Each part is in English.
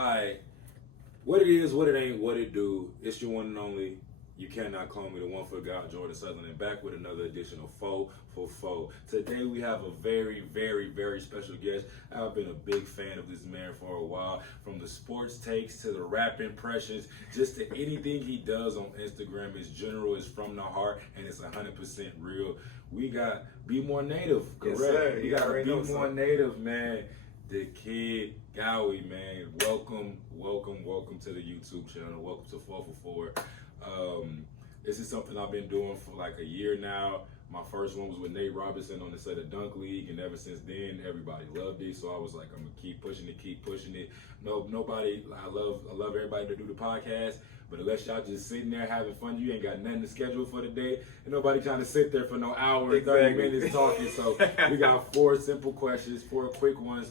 Alright, what it is, what it ain't, what it do. It's your one and only. You cannot call me the one for God, Jordan Sutherland, and back with another edition of Foe for Foe. Today we have a very, very, very special guest. I've been a big fan of this man for a while. From the sports takes to the rap impressions, just to anything he does on Instagram is general, is from the heart, and it's 100% real. We got Be More Native, correct? Yes, sir. We got Be More Native, man. The Kid Gowie, man. Welcome to the YouTube channel. Welcome to 4 for 4. This is something I've been doing for like a year now. My first one was with Nate Robinson on the set of Dunk League, and ever since then, everybody loved it. So I was like, I'm gonna keep pushing it. I love everybody to do the podcast, but unless y'all just sitting there having fun, you ain't got nothing to schedule for the day, and nobody trying to sit there for no hour and 30 minutes talking. So we got 4 simple questions, 4 quick ones.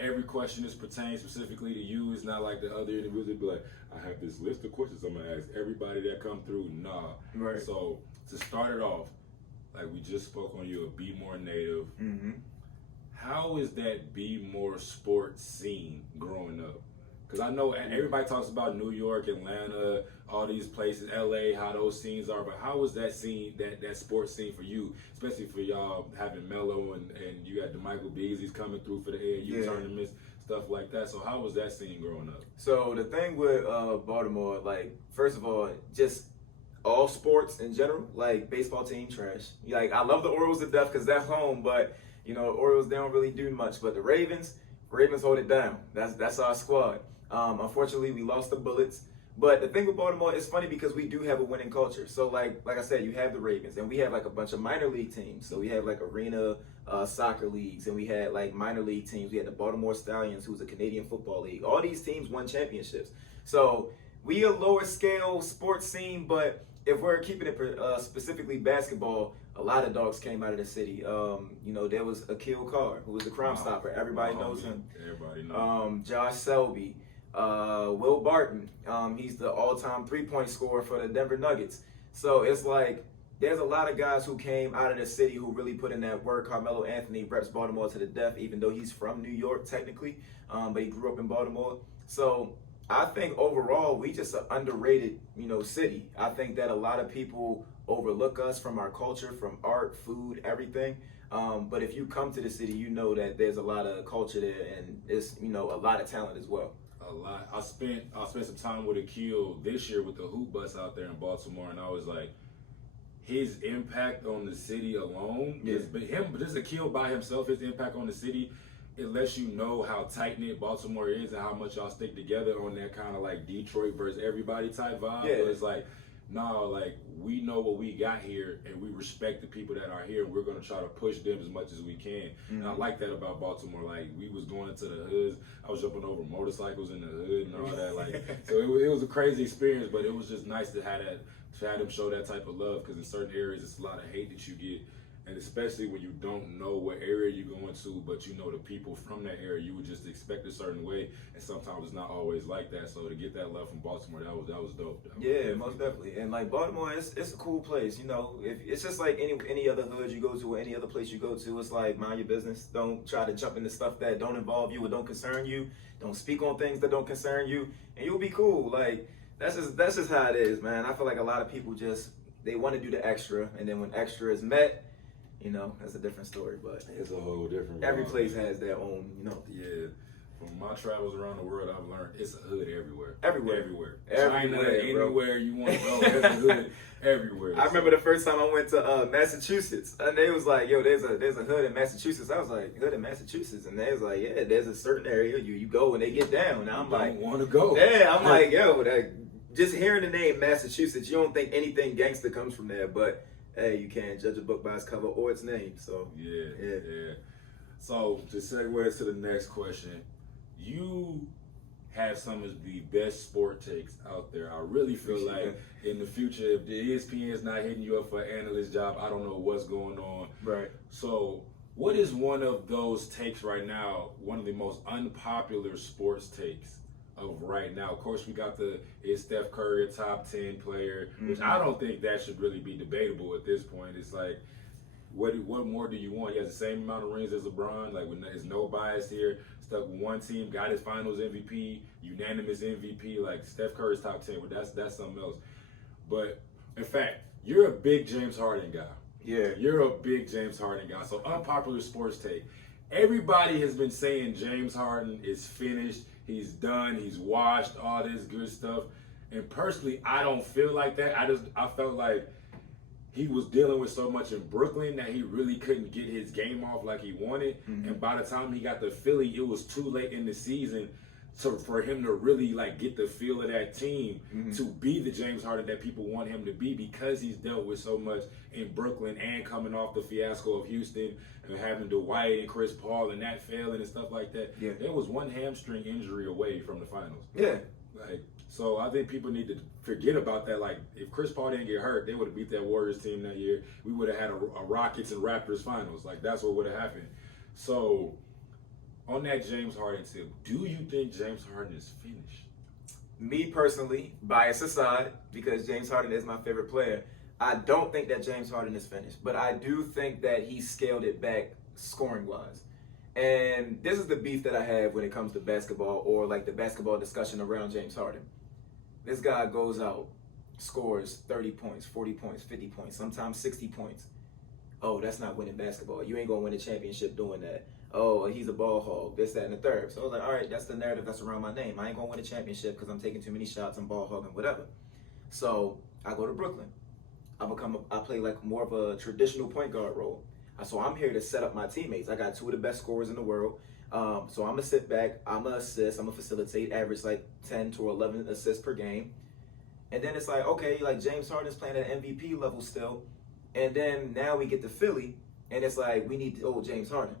Every question is pertained specifically to you. It's not like the other interviews that be like, I have this list of questions I'm gonna ask everybody that come through. Nah. Right. So to start it off, like we just spoke on you, a Be More Native. Mm-hmm. How is that Be More sports scene growing up? Because I know everybody talks about New York, Atlanta, all these places, LA, how those scenes are, but how was that scene, that sports scene for you, especially for y'all having Melo and you got the Michael Beasleys coming through for the AAU tournaments, stuff like that. So how was that scene growing up? So the thing with Baltimore, like, first of all, just all sports in general, like baseball team trash. Like, I love the Orioles to death because that's home, but you know, the Orioles, they don't really do much. But the Ravens hold it down. That's our squad. Unfortunately, we lost the Bullets. But the thing with Baltimore is funny because we do have a winning culture. So like I said, you have the Ravens, and we have like a bunch of minor league teams. So we have like arena soccer leagues, and we had like minor league teams. We had the Baltimore Stallions, who's a Canadian football league. All these teams won championships. So we a lower scale sports scene, but if we're keeping it specifically basketball, a lot of dogs came out of the city. You know, there was Akil Carr, who was the Crime Stopper. Everybody knows him. Everybody knows. Josh Selby. Will Barton, he's the all-time three-point scorer for the Denver Nuggets. So it's like there's a lot of guys who came out of the city who really put in that work. Carmelo Anthony reps Baltimore to the death, even though he's from New York technically, but he grew up in Baltimore. So I think overall we just an underrated, city. I think that a lot of people overlook us from our culture, from art, food, everything. But if you come to the city, you know that there's a lot of culture there, and it's a lot of talent as well. A lot. I spent some time with Akil this year with the Hoop Bus out there in Baltimore, and I was like, his impact on the city alone is him. But just Akil by himself, his impact on the city, it lets you know how tight knit Baltimore is and how much y'all stick together on that kind of like Detroit versus everybody type vibe. Yeah. But it's like, no, like we know what we got here, and we respect the people that are here, and we're gonna try to push them as much as we can. And I like that about Baltimore. Like we was going into the hoods, I was jumping over motorcycles in the hood and all that. Like so, it was a crazy experience, but it was just nice to have them show that type of love, because in certain areas it's a lot of hate that you get. And especially when you don't know what area you're going to, but you know the people from that area, you would just expect a certain way, and sometimes it's not always like that. So to get that love from Baltimore, that was dope. Yeah, most definitely. And like Baltimore, it's a cool place. If it's just like any other hood you go to or any other place you go to. It's like mind your business. Don't try to jump into stuff that don't involve you or don't concern you. Don't speak on things that don't concern you, and you'll be cool. Like that's just how it is, man. I feel like a lot of people they want to do the extra, and then when extra is met, that's a different story, but it's a whole different. Every place has their own, Yeah. From my travels around the world, I've learned it's a hood everywhere. Everywhere. China, anywhere you want to go, there's a hood everywhere. I remember the first time I went to Massachusetts, and they was like, "Yo, there's a hood in Massachusetts." I was like, "Hood in Massachusetts?" And they was like, "Yeah, there's a certain area you go when they get down." And I'm like, "Want to go?" Yeah, I'm like, "Yo, just hearing the name Massachusetts, you don't think anything gangster comes from there, but." Hey, you can't judge a book by its cover or its name. So yeah. So to segue to the next question, you have some of the best sport takes out there. I really feel like in the future, if the ESPN is not hitting you up for an analyst job, I don't know what's going on. Right. So what is one of those takes right now? One of the most unpopular sports takes of right now. Of course, we got is Steph Curry a top 10 player, which I don't think that should really be debatable at this point. It's like, what more do you want? He has the same amount of rings as LeBron. Like, when there's no bias here. stuck with one team, got his Finals MVP, unanimous MVP. Like Steph Curry's top 10, but that's something else. But in fact, you're a big James Harden guy. Yeah. You're a big James Harden guy. So unpopular sports take. Everybody has been saying James Harden is finished. He's done. He's washed. All this good stuff. And personally, I don't feel like that. I felt like he was dealing with so much in Brooklyn that he really couldn't get his game off like he wanted. Mm-hmm. And by the time he got to Philly, it was too late in the season for him to really like get the feel of that team to be the James Harden that people want him to be, because he's dealt with so much in Brooklyn and coming off the fiasco of Houston and having Dwight and Chris Paul and that failing and stuff like that. Yeah. There was one hamstring injury away from the finals. Yeah. Like, so I think people need to forget about that. Like, if Chris Paul didn't get hurt, they would have beat that Warriors team that year. We would have had a Rockets and Raptors finals. Like, that's what would have happened. So, on that James Harden tip, do you think James Harden is finished? Me personally, bias aside, because James Harden is my favorite player, I don't think that James Harden is finished. But I do think that he scaled it back scoring-wise. And this is the beef that I have when it comes to basketball, or like the basketball discussion around James Harden. This guy goes out, scores 30 points, 40 points, 50 points, sometimes 60 points. Oh, that's not winning basketball. You ain't going to win a championship doing that. Oh, he's a ball hog, this, that, and the third. So I was like, all right, that's the narrative that's around my name. I ain't going to win a championship because I'm taking too many shots, I'm ball hogging, whatever. So I go to Brooklyn. I play like more of a traditional point guard role. So I'm here to set up my teammates. I got two of the best scorers in the world. So I'm going to sit back, I'm going to assist, I'm going to facilitate, average like 10 to 11 assists per game. And then it's like, okay, like James Harden's playing at MVP level still. And then now we get to Philly, and it's like, we need the old James Harden.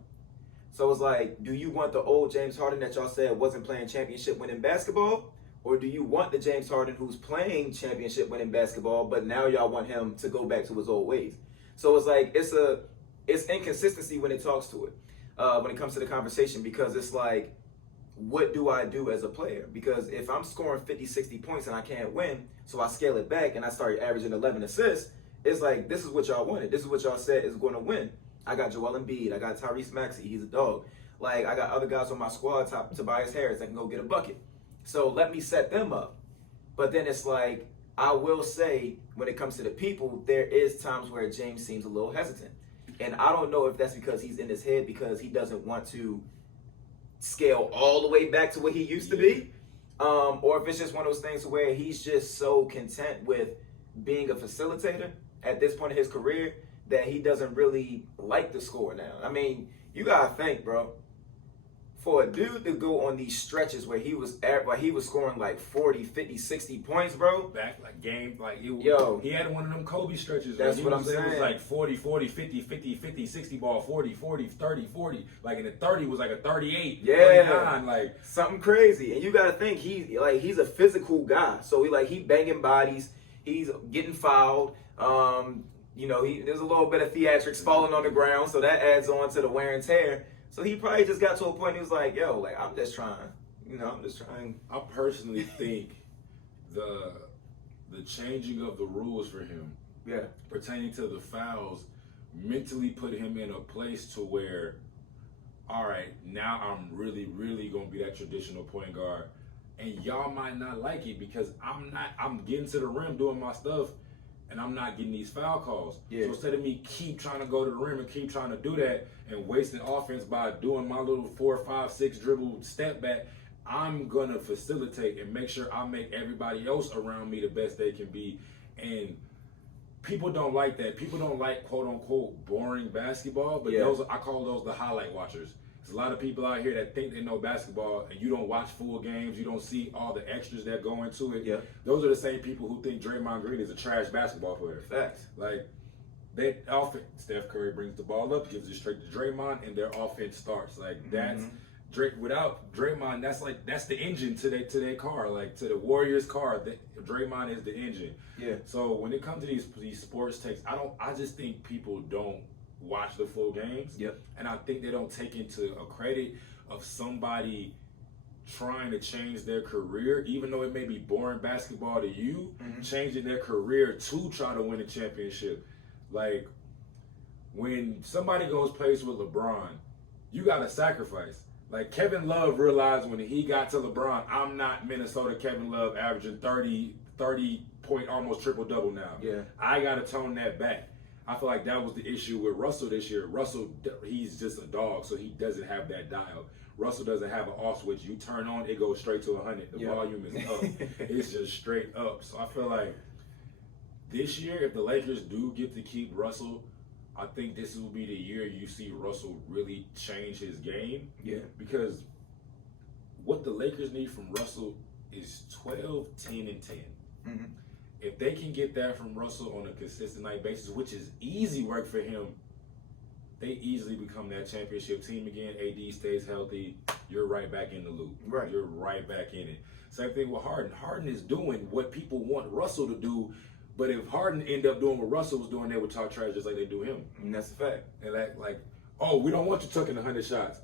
So it's like, do you want the old James Harden that y'all said wasn't playing championship winning basketball? Or do you want the James Harden who's playing championship winning basketball, but now y'all want him to go back to his old ways? So it's like, it's inconsistency when it talks to it, when it comes to the conversation, because it's like, what do I do as a player? Because if I'm scoring 50, 60 points and I can't win, so I scale it back and I start averaging 11 assists, it's like, this is what y'all wanted. This is what y'all said is going to win. I got Joel Embiid. I got Tyrese Maxey. He's a dog. Like, I got other guys on my squad, Tobias Harris, that can go get a bucket. So let me set them up. But then it's like, I will say, when it comes to the people, there is times where James seems a little hesitant. And I don't know if that's because he's in his head because he doesn't want to scale all the way back to what he used to be. Or if it's just one of those things where he's just so content with being a facilitator at this point in his career that he doesn't really like the score now. I mean, you gotta think, bro. For a dude to go on these stretches where he was scoring like 40, 50, 60 points, bro. Back like game, like he had one of them Kobe stretches. That's what I'm saying. It was like 40, 40, 50, 50, 50, 60 ball, 40, 40, 30, 40. Like in the 30 was like a 38, 39, like something crazy. And you gotta think he's a physical guy. So he banging bodies, he's getting fouled. There's a little bit of theatrics falling on the ground, so that adds on to the wear and tear. So he probably just got to a point he was like, yo, like I'm just trying. I personally think the changing of the rules for him, pertaining to the fouls, mentally put him in a place to where, all right, now I'm really, really gonna be that traditional point guard. And y'all might not like it because I'm getting to the rim doing my stuff and I'm not getting these foul calls. Yeah. So instead of me keep trying to go to the rim and keep trying to do that and wasting offense by doing my little 4, 5, 6 dribble step back, I'm gonna facilitate and make sure I make everybody else around me the best they can be. And people don't like that. People don't like quote unquote boring basketball, but I call those the highlight watchers. There's a lot of people out here that think they know basketball and you don't watch full games, you don't see all the extras that go into it. Yeah. Those are the same people who think Draymond Green is a trash basketball player. Facts. Like, that offense, Steph Curry brings the ball up, gives it straight to Draymond, and their offense starts. Like, that's without Draymond, that's the engine to their car, like to the Warriors' car. Draymond is the engine. Yeah. So when it comes to these sports takes, I just think people don't watch the full games. Yep. And I think they don't take into a credit of somebody trying to change their career, even though it may be boring basketball to you, changing their career to try to win a championship. Like, when somebody goes plays with LeBron, you got to sacrifice. Like Kevin Love realized when he got to LeBron, I'm not Minnesota Kevin Love averaging 30 point almost triple double now. Yeah. I got to tone that back. I feel like that was the issue with Russell this year. Russell, he's just a dog, so he doesn't have that dial. Russell doesn't have an off switch. You turn on, it goes straight to 100. The volume is up. It's just straight up. So I feel like this year, if the Lakers do get to keep Russell, I think this will be the year you see Russell really change his game. Yeah. Because what the Lakers need from Russell is 12, 10, and 10. Mm-hmm. If they can get that from Russell on a consistent night basis, which is easy work for him, they easily become that championship team again. AD stays healthy. You're right back in the loop. Right. You're right back in it. Same thing with Harden. Harden is doing what people want Russell to do. But if Harden end up doing what Russell was doing, they would talk trash just like they do him. And that's a fact. And like, oh, we don't want you tucking 100 shots.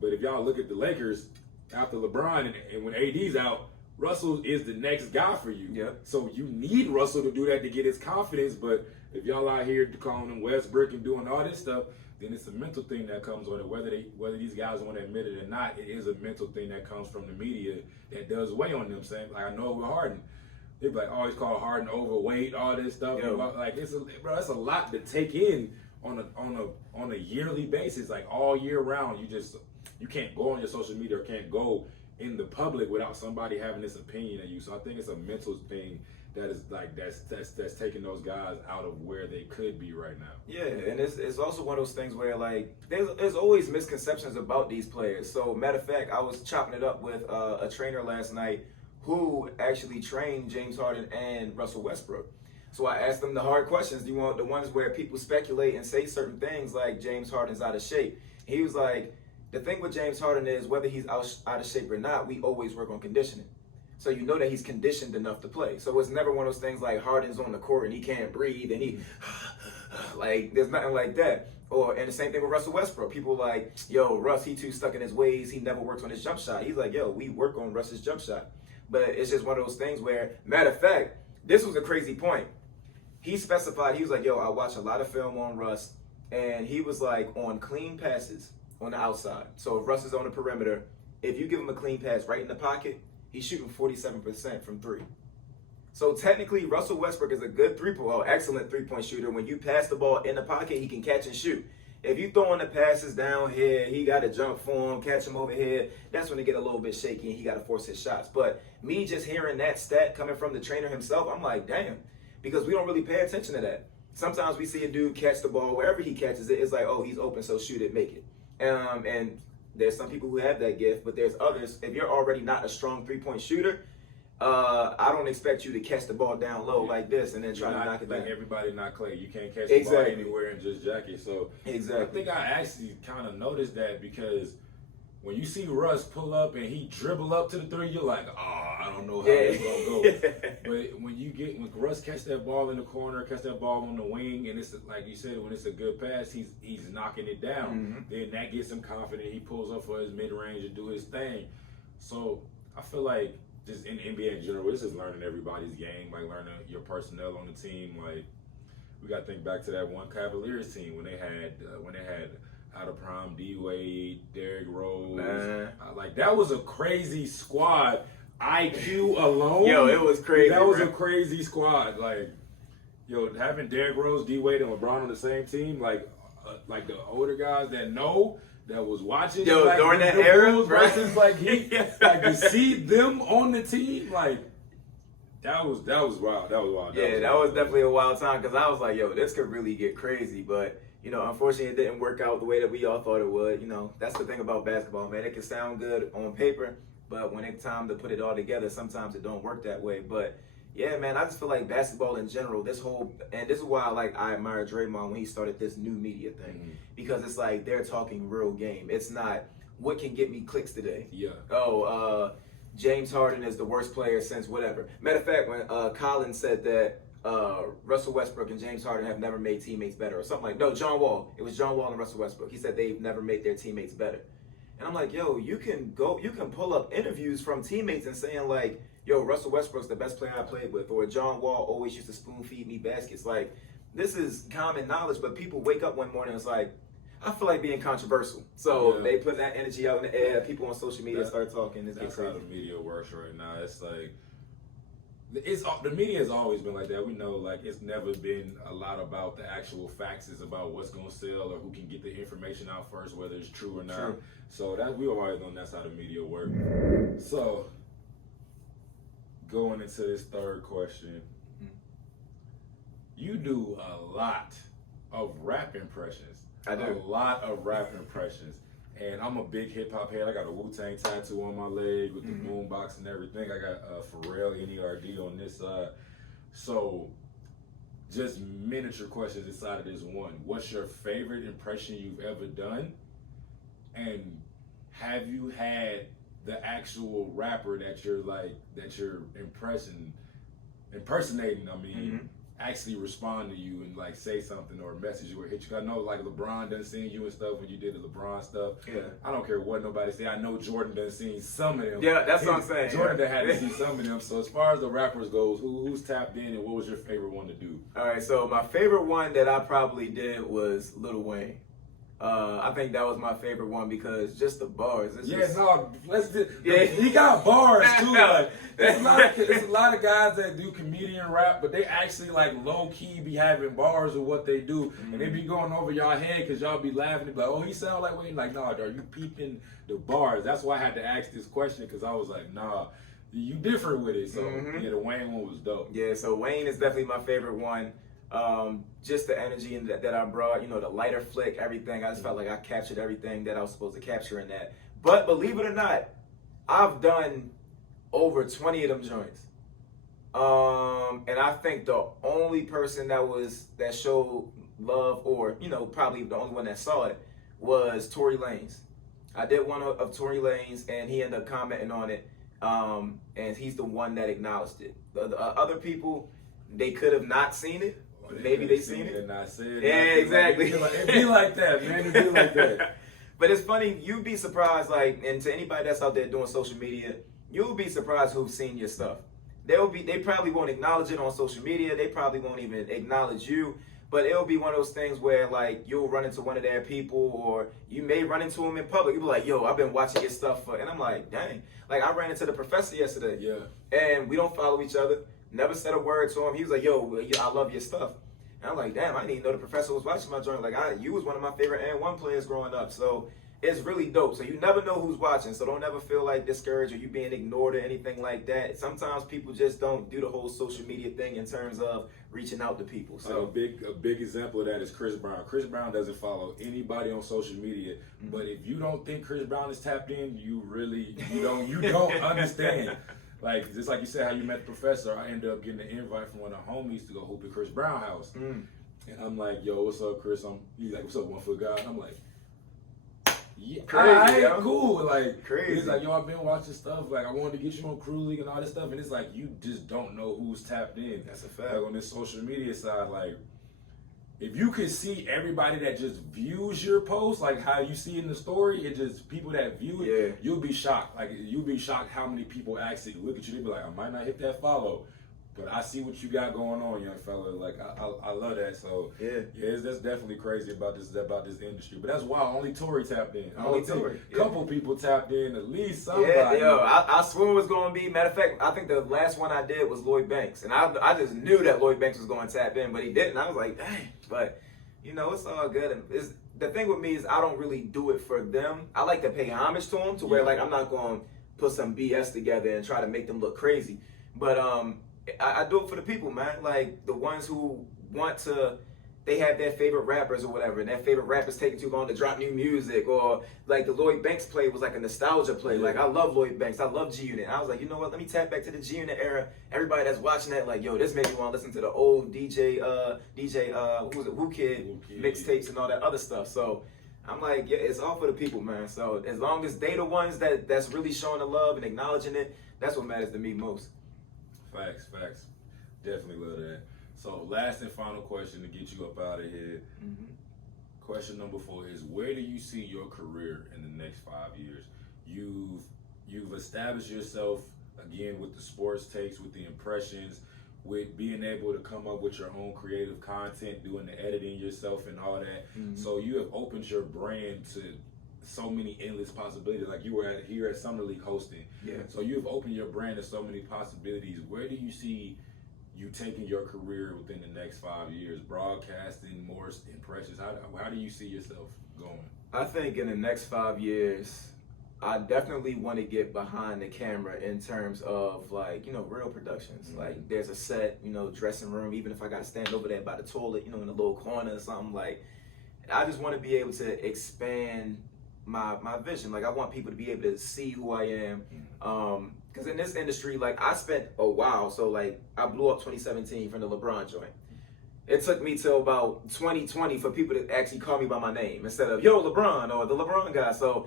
But if y'all look at the Lakers, after LeBron and when AD's out, Russell is the next guy for you. Yep. So you need Russell to do that to get his confidence. But if y'all out here calling him Westbrook and doing all this stuff, then it's a mental thing that comes on it. Whether these guys want to admit it or not, it is a mental thing that comes from the media that does weigh on them. Saying like I know with Harden. They'd be like, always call Harden overweight, all this stuff. Like it's a lot to take in on a yearly basis, like all year round. You can't go on your social media or can't go in the public without somebody having this opinion of you. So I think it's a mental thing that is like that's taking those guys out of where they could be right now. Yeah, and it's also one of those things where like there's always misconceptions about these players. So matter of fact, I was chopping it up with a trainer last night who actually trained James Harden and Russell Westbrook. So I asked them the hard questions. Do you want the ones where people speculate and say certain things like James Harden's out of shape? He was like, the thing with James Harden is whether he's out of shape or not, we always work on conditioning. So you know that he's conditioned enough to play. So it's never one of those things like Harden's on the court and he can't breathe and he like there's nothing like that. And the same thing with Russell Westbrook. People like, yo, Russ, he too stuck in his ways. He never works on his jump shot. He's like, yo, we work on Russ's jump shot. But it's just one of those things where, matter of fact, this was a crazy point. He specified, he was like, yo, I watch a lot of film on Russ, and he was like, on clean passes on the outside. So if Russ is on the perimeter, if you give him a clean pass right in the pocket, he's shooting 47% from three. So technically, Russell Westbrook is a good excellent three-point shooter. When you pass the ball in the pocket, he can catch and shoot. If you throwing the passes down here, he got to jump for him, catch him over here. That's when they get a little bit shaky and he got to force his shots. But me just hearing that stat coming from the trainer himself, I'm like, damn, because we don't really pay attention to that. Sometimes we see a dude catch the ball wherever he catches it. It's like, oh, he's open, so shoot it, make it. And there's some people who have that gift, but there's others. If you're already not a strong three-point shooter, I don't expect you to catch the ball down low like this and then try to knock it down. Like everybody not Clay. You can't catch the ball anywhere and just jack it. So I think I actually kind of noticed that because when you see Russ pull up and he dribble up to the three, you're like, oh, I don't know how it's gonna go. But when Russ catch that ball in the corner, catch that ball on the wing, and it's like you said, when it's a good pass, he's knocking it down. Then that gets him confident. He pulls up for his mid range and do his thing. So I feel like just in the NBA in general, it's just learning everybody's game, like learning your personnel on the team. Like we got to think back to that one Cavaliers team when they had out of prime D Wade, Derrick Rose. Like that was a crazy squad. IQ alone, yo, it was crazy. That was a crazy squad. Like, yo, having Derrick Rose, D Wade, and LeBron on the same team, like the older guys that was watching, yo, like, during that era, versus like to see them on the team, like that was wild. That was wild. That was definitely a wild time because I was like, yo, this could really get crazy, but. Unfortunately, it didn't work out the way that we all thought it would. That's the thing about basketball, man. It can sound good on paper, but when it's time to put it all together, sometimes it don't work that way. But yeah, man, I just feel like basketball in general, this is why I admire Draymond when he started this new media thing, because it's like they're talking real game. It's not what can get me clicks today. Yeah. James Harden is the worst player since whatever. Matter of fact, when Colin said that. Russell Westbrook and James Harden have never made teammates better or something John Wall. It was John Wall and Russell Westbrook. He said they've never made their teammates better. And I'm like, yo, you can pull up interviews from teammates and saying like, yo, Russell Westbrook's the best player I played with, or John Wall always used to spoon feed me baskets. Like, this is common knowledge, but people wake up one morning and it's like, I feel like being controversial. So Yeah. they put that energy out in the air. People on social media That- start talking. It's That's getting how crazy. the media works right now. It's like the media has always been like that. We know like it's never been a lot about the actual facts. It's about what's gonna sell or who can get the information out first, whether it's true or not. True. So that we've always known that's how the media work. So going into this third question, you do a lot of rap impressions. I do. A lot of rap impressions. And I'm a big hip hop head. I got a Wu-Tang tattoo on my leg with the boombox and everything. I got Pharrell NERD on this side. So, just miniature questions inside of this one. What's your favorite impression you've ever done? And have you had the actual rapper that you're impersonating? I mean, actually respond to you and like say something or message you or hit you. I know like LeBron done seen you and stuff when you did the LeBron stuff. Yeah. I don't care what nobody say. I know Jordan done seen some of them. Yeah, that's what I'm saying. Jordan done had to see some of them. So as far as the rappers goes, who's tapped in and what was your favorite one to do? All right, so my favorite one that I probably did was Lil Wayne. I think that was my favorite one because just the bars. It's just, Let's do. Yeah. He got bars too. Like, there's a lot of guys that do comedian rap, but they actually like low key be having bars of what they do, and they be going over y'all head because y'all be laughing. They be like, "Oh, he sound like Wayne." Like, nah, are you peeping the bars? That's why I had to ask this question because I was like, nah, you different with it. So yeah, the Wayne one was dope. Yeah, so Wayne is definitely my favorite one. Just the energy and that I brought, you know, the lighter flick, everything. I just felt like I captured everything that I was supposed to capture in that. But believe it or not, I've done over 20 of them joints. And I think the only person that showed love, or you know, probably the only one that saw it, was Tory Lanez. I did one of Tory Lanez, and he ended up commenting on it. And he's the one that acknowledged it. The other people, they could have not seen it. Maybe they seen it and not said it. Yeah, exactly. It be like that, man. It be like that. But it's funny, you'd be surprised, like, and to anybody that's out there doing social media, you'll be surprised who've seen your stuff. They probably won't acknowledge it on social media. They probably won't even acknowledge you. But it'll be one of those things where, like, you'll run into one of their people, or you may run into them in public. You'll be like, yo, I've been watching your stuff and I'm like, dang. Like, I ran into the professor yesterday. Yeah. And we don't follow each other. Never said a word to him. He was like, yo, I love your stuff. And I'm like, damn, I didn't even know the professor was watching my joint. Like, you was one of my favorite and1 players growing up. So it's really dope. So you never know who's watching. So don't ever feel like discouraged or you being ignored or anything like that. Sometimes people just don't do the whole social media thing in terms of reaching out to people. So a big example of that is Chris Brown. Chris Brown doesn't follow anybody on social media. But if you don't think Chris Brown is tapped in, you don't understand. Like, just like you said, how you met the professor, I ended up getting an invite from one of the homies to go hoop at Chris Brown house. And I'm like, yo, what's up, Chris? He's like, what's up, 1 foot guy? And I'm like, yeah, crazy, all right, cool. Like, crazy. He's like, yo, I've been watching stuff. Like, I wanted to get you on Crew League and all this stuff. And it's like, you just don't know who's tapped in. That's a fact. Like, on this social media side, like, if you could see everybody that just views your post, like how you see in the story, it just people that view it, you'll be shocked. Like, you'll be shocked how many people actually look at you. They be like, I might not hit that follow, but I see what you got going on, young fella. Like, I love that. So that's definitely crazy about this industry. But that's why only Tory tapped in. Only Tory. A couple people tapped in, at least somebody. Yeah, yo, I swear it was going to be. Matter of fact, I think the last one I did was Lloyd Banks. And I just knew that Lloyd Banks was going to tap in, but he didn't. I was like, dang. But, you know, it's all good. And the thing with me is I don't really do it for them. I like to pay homage to them to where, like, I'm not going to put some BS together and try to make them look crazy. But I do it for the people, man. Like, the ones who want to, they have their favorite rappers or whatever, and their favorite rappers taking too long to drop new music, or like the Lloyd Banks play was like a nostalgia play. Like, I love Lloyd Banks, I love G-Unit. I was like, you know what, let me tap back to the G-Unit era. Everybody that's watching that, like, yo, this made me want to listen to the old DJ, who was it, Wu Kid mixtapes and all that other stuff. So I'm like, yeah, it's all for the people, man. So as long as they the ones that's really showing the love and acknowledging it, that's what matters to me most. Facts. Definitely love that. So, last and final question to get you up out of here. Question number 4 is, where do you see your career in the next 5 years? You've established yourself again with the sports takes, with the impressions. with being able to come up with your own creative content, doing the editing yourself and all that. So you have opened your brand to so many endless possibilities. Like you were here at Summer League hosting. Yeah. So you've opened your brand to so many possibilities. Where do you see you taking your career within the next 5 years? Broadcasting, more impressions. How do you see yourself going? I think in the next 5 years, I definitely want to get behind the camera in terms of like, real productions. Like there's a set, dressing room, even if I got to stand over there by the toilet, in a little corner or something. Like, I just want to be able to expand my vision. Like I want people to be able to see who I am. Because in this industry, like I spent a while. So like I blew up 2017 from the LeBron joint. It took me till about 2020 for people to actually call me by my name instead of yo LeBron or the LeBron guy. So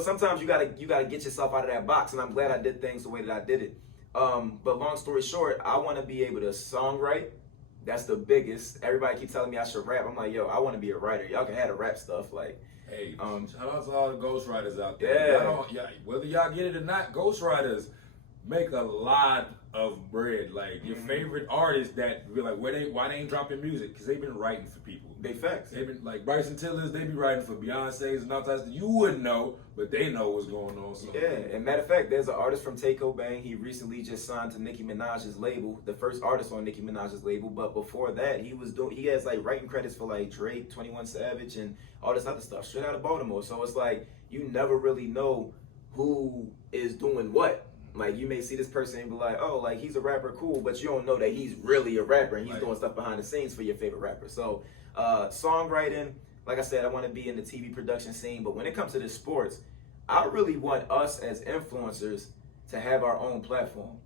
sometimes you gotta get yourself out of that box, and I'm glad I did things the way that I did it. But long story short, I want to be able to songwrite. That's the biggest. Everybody keep telling me I should rap. I'm like, yo, I want to be a writer. Y'all can have the rap stuff. Like, hey, shout out to all the ghostwriters out there. Yeah. Whether y'all get it or not, ghostwriters make a lot of bread. Like your favorite artists that be like, why they ain't dropping music? Because they've been writing for people. They facts. They've been like Bryson Tillers. They be writing for Beyonce's and all types. You wouldn't know, but they know what's going on. So. Yeah, and matter of fact, there's an artist from Takeo Bang. He recently just signed to Nicki Minaj's label, the first artist on Nicki Minaj's label. But before that, he has like writing credits for like Drake, 21 Savage, and all this other stuff straight out of Baltimore. So it's like you never really know who is doing what. Like you may see this person and be like, oh, like he's a rapper, cool, but you don't know that he's really a rapper and he's doing stuff behind the scenes for your favorite rapper. So songwriting, like I said, I want to be in the TV production scene, but when it comes to the sports, I really want us as influencers to have our own platform.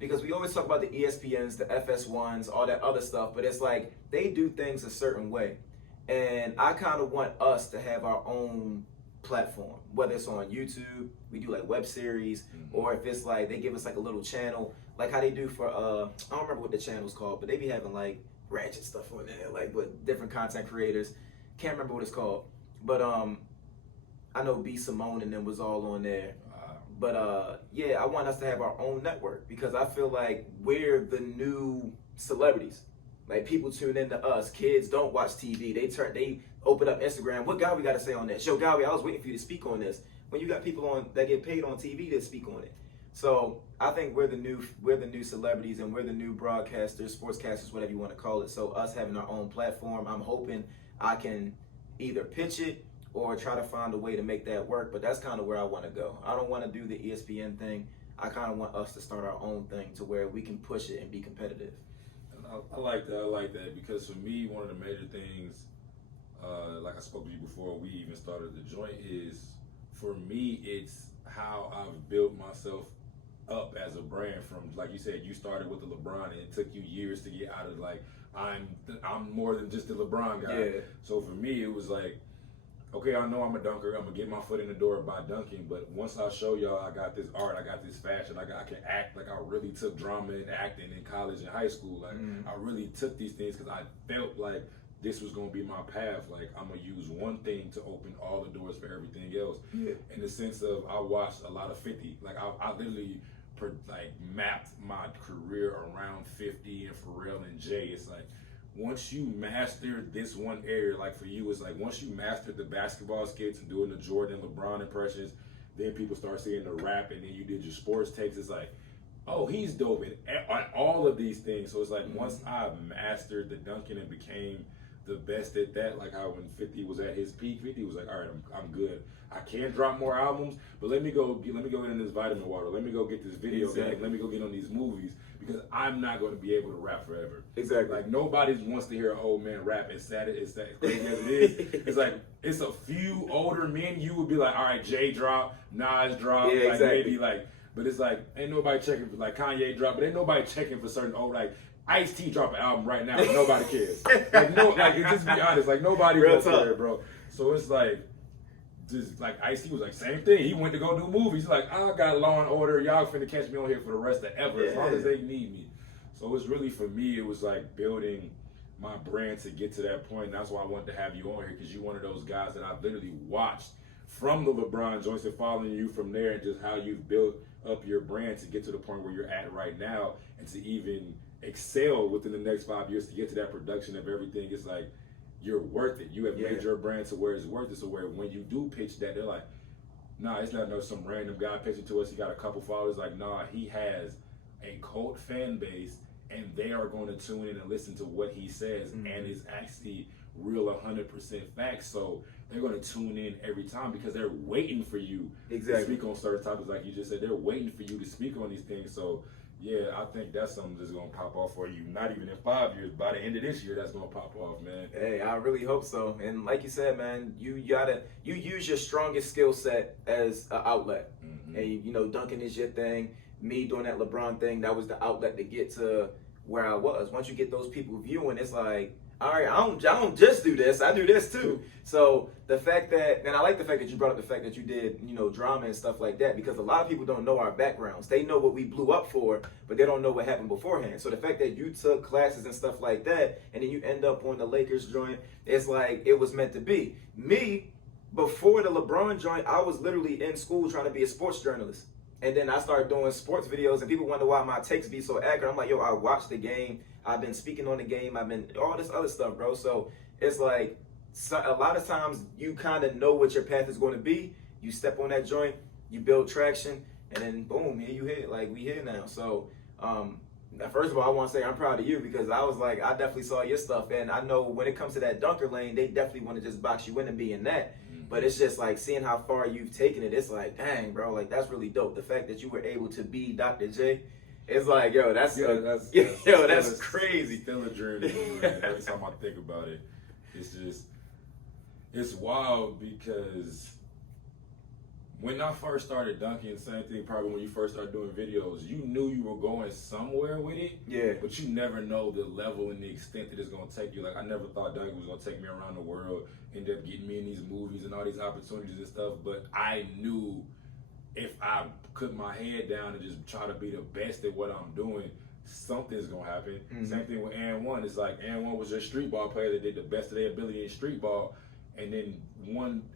Because we always talk about the ESPNs, the FS1s, all that other stuff, but it's like they do things a certain way. And I kind of want us to have our own platform, whether it's on YouTube, we do like web series, or if it's like they give us like a little channel, like how they do for I don't remember what the channel's called, but they be having like ratchet stuff on there, like with different content creators. Can't remember what it's called, but I know B Simone and them was all on there. But yeah, I want us to have our own network because I feel like we're the new celebrities. Like people tune into us. Kids don't watch TV. They open up Instagram. What guy we got to say on that? Yo, Gowie, I was waiting for you to speak on this. When you got people on that get paid on TV to speak on it. So I think we're the new celebrities and we're the new broadcasters, sportscasters, whatever you want to call it. So us having our own platform, I'm hoping I can either pitch it or try to find a way to make that work. But that's kind of where I want to go. I don't want to do the ESPN thing. I kind of want us to start our own thing to where we can push it and be competitive. I like that. I like that because for me, one of the major things, like I spoke to you before we even started the joint, is for me, it's how I've built myself up as a brand. From like you said, you started with the LeBron, and it took you years to get out of like I'm more than just the LeBron guy. Yeah. So for me, it was like, okay, I know I'm a dunker. I'm gonna get my foot in the door by dunking, but once I show y'all I got this art, I got this fashion, I can act. Like I really took drama and acting in college and high school. Like I really took these things because I felt like this was gonna be my path. Like I'm gonna use one thing to open all the doors for everything else. Yeah. In the sense of I watched a lot of 50. Like I literally mapped my career around 50 and Pharrell and Jay. It's like, once you master this one area, like for you, it's like once you mastered the basketball skits and doing the Jordan, LeBron impressions, then people start seeing the rap, and then you did your sports takes. It's like, oh, he's dope on all of these things. So it's like once I mastered the dunking and became the best at that, like how when 50 was at his peak, 50 was like, all right, I'm good. I can drop more albums, but let me go in this vitamin water. Let me go get this video game. Let me go get on these movies. Because I'm not going to be able to rap forever. Exactly. Like nobody wants to hear an old man rap. It's sad crazy as it is. It's like it's a few older men. You would be like, all right, Jay drop, Nas drop, yeah, like exactly. maybe like. But it's like ain't nobody checking for like Kanye drop, but ain't nobody checking for certain old like Ice-T drop an album right now. But nobody cares. Just be honest. Like nobody goes for it, bro. So it's like. Just like Ice-T was like same thing. He went to go do movies. He's like, I got Law and Order. Y'all finna catch me on here for the rest of ever as long as they need me. So it's really for me. It was like building my brand to get to that point. And that's why I wanted to have you on here because you're one of those guys that I literally watched from the LeBron joints and following you from there and just how you've built up your brand to get to the point where you're at right now, and to even excel within the next 5 years to get to that production of everything. It's like you're worth it. You have made your brand to where it's worth it. So where when you do pitch that, they're like, nah, it's not some random guy pitching to us. He got a couple followers. Like, nah, he has a cult fan base, and they are going to tune in and listen to what he says, and it's actually real 100% facts. So they're going to tune in every time because they're waiting for you to speak on certain topics. Like you just said, they're waiting for you to speak on these things. So yeah, I think that's something that's going to pop off for you. Not even in 5 years. By the end of this year, that's going to pop off, man. Hey, I really hope so. And like you said, man, you use your strongest skill set as an outlet. And you know, dunking is your thing. Me doing that LeBron thing, that was the outlet to get to where I was. Once you get those people viewing, it's like, all right, I don't just do this, I do this too. So the fact that, and I like the fact that you brought up the fact that you did, you know, drama and stuff like that, because a lot of people don't know our backgrounds. They know what we blew up for, but they don't know what happened beforehand. So the fact that you took classes and stuff like that, and then you end up on the Lakers joint, it's like it was meant to be. Me, before the LeBron joint, I was literally in school trying to be a sports journalist. And then I started doing sports videos, and people wonder why my takes be so accurate. I'm like, yo, I watched the game. I've been speaking on the game. I've been all this other stuff, bro. So it's like a lot of times you kind of know what your path is going to be. You step on that joint, you build traction, and then boom, here you hit. Like, we here now. So first of all, I want to say I'm proud of you, because I was like, I definitely saw your stuff. And I know when it comes to that dunker lane, they definitely want to just box you in and be in that. But it's just like seeing how far you've taken it. It's like, dang, bro, like that's really dope. The fact that you were able to be Dr. J, it's like, yo, that's crazy. Still a dream to me, man. Every time I think about it, it's wild, because when I first started dunking, same thing probably when you first started doing videos, you knew you were going somewhere with it. Yeah. But you never know the level and the extent that it's going to take you. Like, I never thought dunking was going to take me around the world, end up getting me in these movies and all these opportunities and stuff. But I knew if I put my head down and just try to be the best at what I'm doing, something's going to happen. Same thing with And One. It's like And One was a street ball player that did the best of their ability in street ball. And then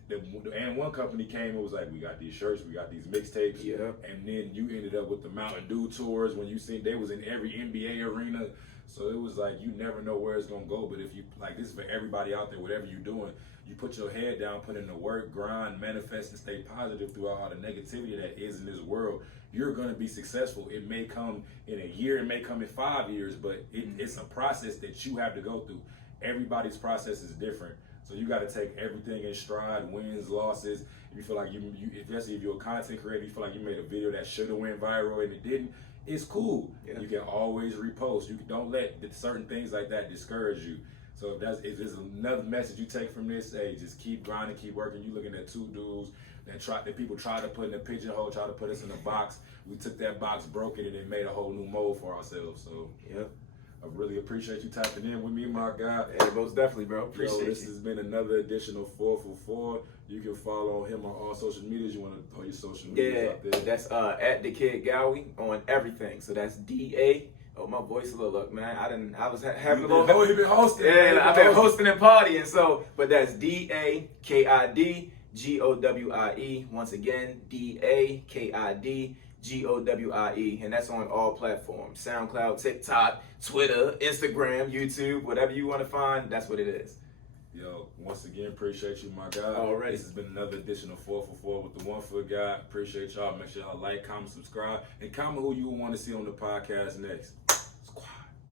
the And One company came and was like, we got these shirts, we got these mixtapes. Yeah. And then you ended up with the Mountain Dew tours when you seen they was in every NBA arena. So it was like, you never know where it's going to go. But if you, like, this is for everybody out there, whatever you're doing, you put your head down, put in the work, grind, manifest, and stay positive throughout all the negativity that is in this world, you're going to be successful. It may come in a year, it may come in 5 years, but it's a process that you have to go through. Everybody's process is different. So you got to take everything in stride, wins, losses. If you feel like especially if you're a content creator, you feel like you made a video that should have went viral and it didn't, it's cool. Yeah. You can always repost. Don't let certain things like that discourage you. So if there's another message you take from this, hey, just keep grinding, keep working. You looking at two dudes that people try to put in a pigeonhole, try to put us in a box. We took that box, broke it, and then made a whole new mold for ourselves. So yeah. I really appreciate you tapping in with me, my guy. Hey, most definitely, bro. Appreciate you. This has been another edition of 4 for 4. You can follow him on all social medias. You want to throw your social media out there? That's at the Kid Gowie on everything. So that's DA. Oh, my voice a little up, man. I was having a little. Oh, you've been hosting. Yeah, I've been hosting and partying. So, but that's DAKIDGOWIE. Once again, DAKIDGOWIE, and that's on all platforms: SoundCloud, TikTok, Twitter, Instagram, YouTube, whatever you want to find. That's what it is. Yo, once again, appreciate you, my guy. Already. This has been another edition of 4 for 4 with the 1 Foot Guy. Appreciate y'all. Make sure y'all like, comment, subscribe, and comment who you want to see on the podcast next.